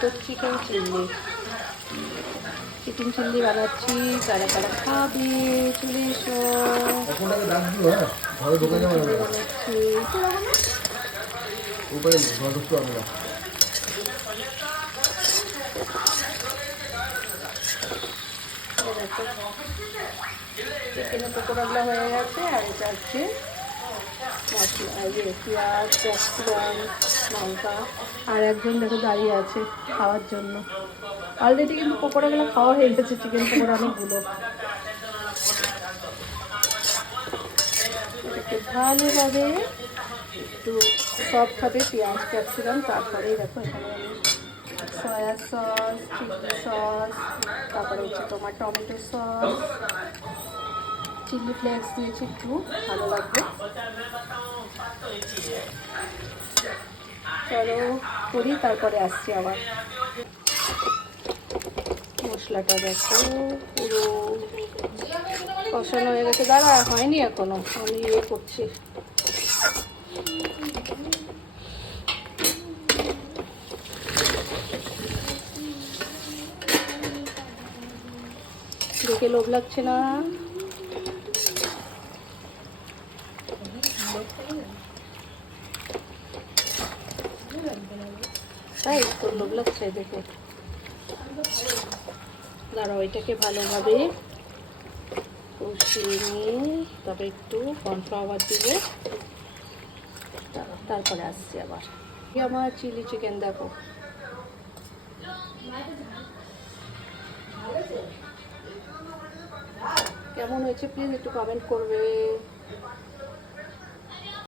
তো চিকেন চিল্লি। চিকেন চিল্লি বানাচ্ছি, কারা কারা খাবে চলে এসো। বানাচ্ছি চিকেনের পকোড়াগুলো হয়ে গেছে। আর এটা হচ্ছে মশলা, পেঁয়াজ, ক্যাপসিকাম, লঙ্কা। আর একজন দেখো দাঁড়িয়ে আছে খাওয়ার জন্য। অলরেডি কিন্তু পকোড়াগুলো খাওয়া হয়ে গেছে, চিকেন পকোড়া অনেকগুলো। এটাকে ভালোভাবে একটু সফটভাবে পেঁয়াজ ক্যাপসিকাম, তারপরে দেখো এখানে আমি সয়া সস, চিলি সস, তারপরে হচ্ছে তোমার টমেটো সস, চিলি ফ্লেক্স দিয়েছি একটু, ভালো লাগবে। চলো করি, তারপরে আসছি আবার। মশলাটা দেখো পুরো কষানো হয়ে গেছে। দাঁড়া, হয়নি এখনো, আমি ইয়ে করছি। দেখে লোভ লাগছে না? তাই তোর লোভ লাগছে দেখে? দাঁড়াও, এটাকে ভালোভাবে কষিয়ে নিয়ে তবে একটু কর্নফ্লাওয়ার দিব, তারপরে আসছি আবার। আমার চিলি চিকেন দেখো কেমন হয়েছে, প্লিজ একটু কমেন্ট করবে।